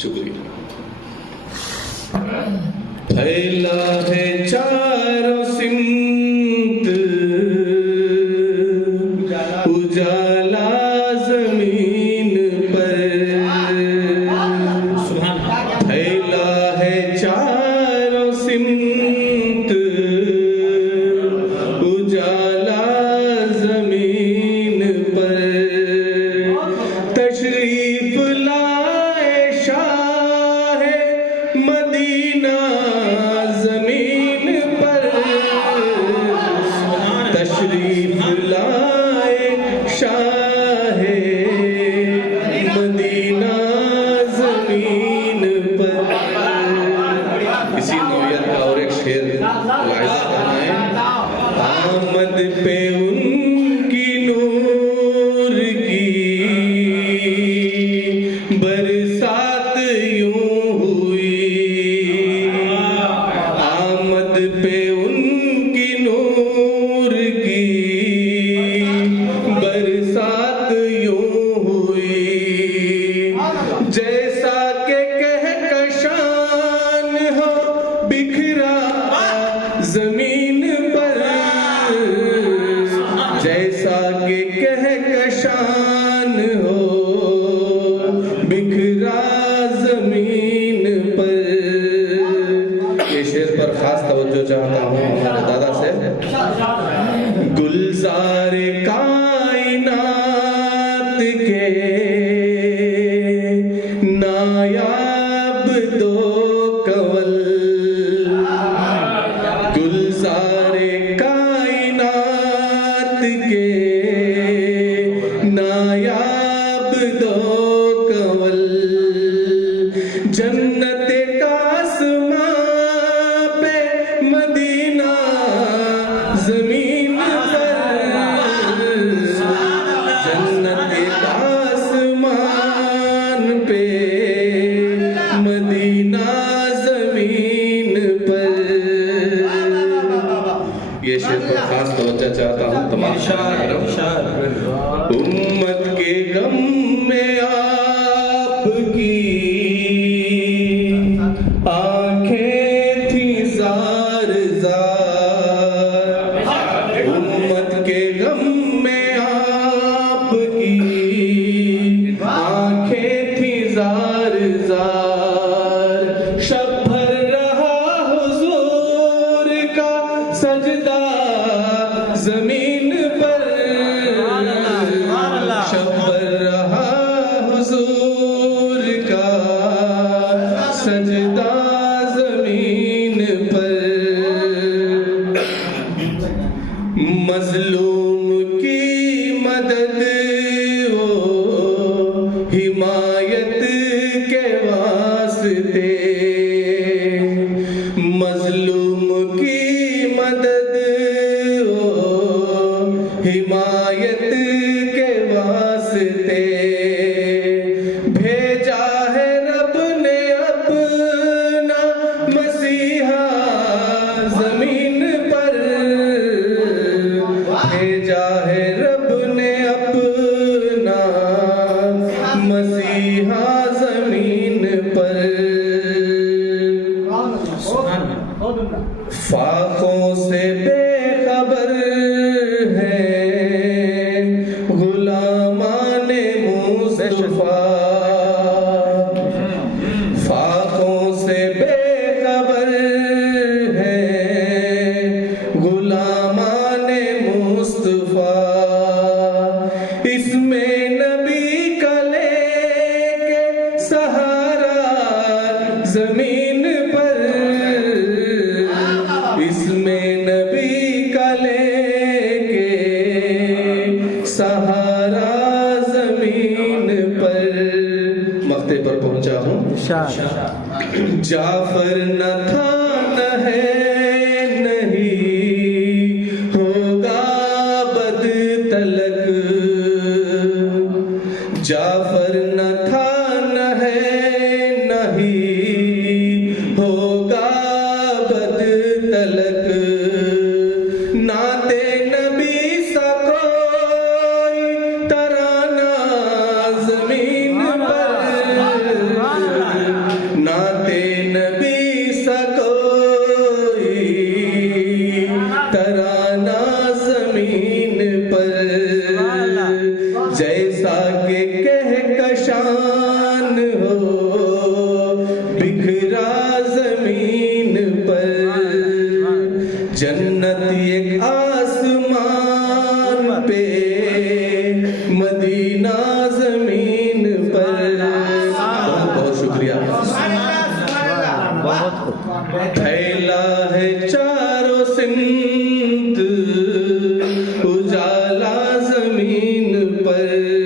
شکریہ. پھیلا ہے چاروں سمت اجالا زمین پر، پھیلا ہے چاروں سمت اجالا زمین پر، تشریف لائے شاہ مدینہ زمین پر، تشریف لائے شاہ مدینہ زمین پر. اسی نوعیت کا اور ایک شعر لائحہ کرنا ہے. آمد پہ ان کی نور کی برسات یوں ہوئی، آمد پہ ان کی نور کی برسات یوں ہوئی، جیسا کہ کہکشان ہو بکھرا زمین پر، جیسا کہ کہکشان ہو بکھرا زمین پر. یہ شعر پر خاص توجہ چاہتا ہوں ہمارے دادا سے. گلزار کائنات کے نایاب دو کنول، گلزار کائنات کے نایاب دو کنول، جنت کا آسمان پہ مدینہ زمین پر، جنت کا آسمان پہ مدینہ زمین پر. یہ شعر پر خاص توجہ چاہتا ہوں تمام امت کے غم میں آپ کی آنکھیں تھیں زار زار، امت کے غم میں آپ کی آنکھیں تھیں زار زار، شب بھر رہا حضور کا سجدہ زمین پر، شب بھر رہا حضور کا سجدہ زمین پر. مظلوم کی مدد ہو حمایت کے واسطے، مظلوم کی مدد ہو حمایت کے واسطے، بھیجا ہے رب نے اپنا مسیحا زمین پر، بھیجا ہے رب نے اپنا مسیحا زمین پر. فاقوں سے بے خبر ہیں غلامان مصطفیٰ، فاقوں سے بے خبر ہیں غلامان مصطفیٰ، اس میں نبی کا لے کے سہارا زمین پر، اس میں نبی کا لے کے سہارا زمین پر. مقطع پر پہنچا ہوں. جعفر نہ تھا نہ ہے نہیں ہوگا بد تلک، جعفر نہ تھا نہ ہے نہیں ہوگا بد تلک، نعت نبی سا کوئی ترانہ زمین پر، شان ہو بکھرا زمین پر جنت ایک آسمان پہ مدینہ زمین پر بہت بہت شکریہ پھیلا ہے چاروں سمت اجالا زمین پر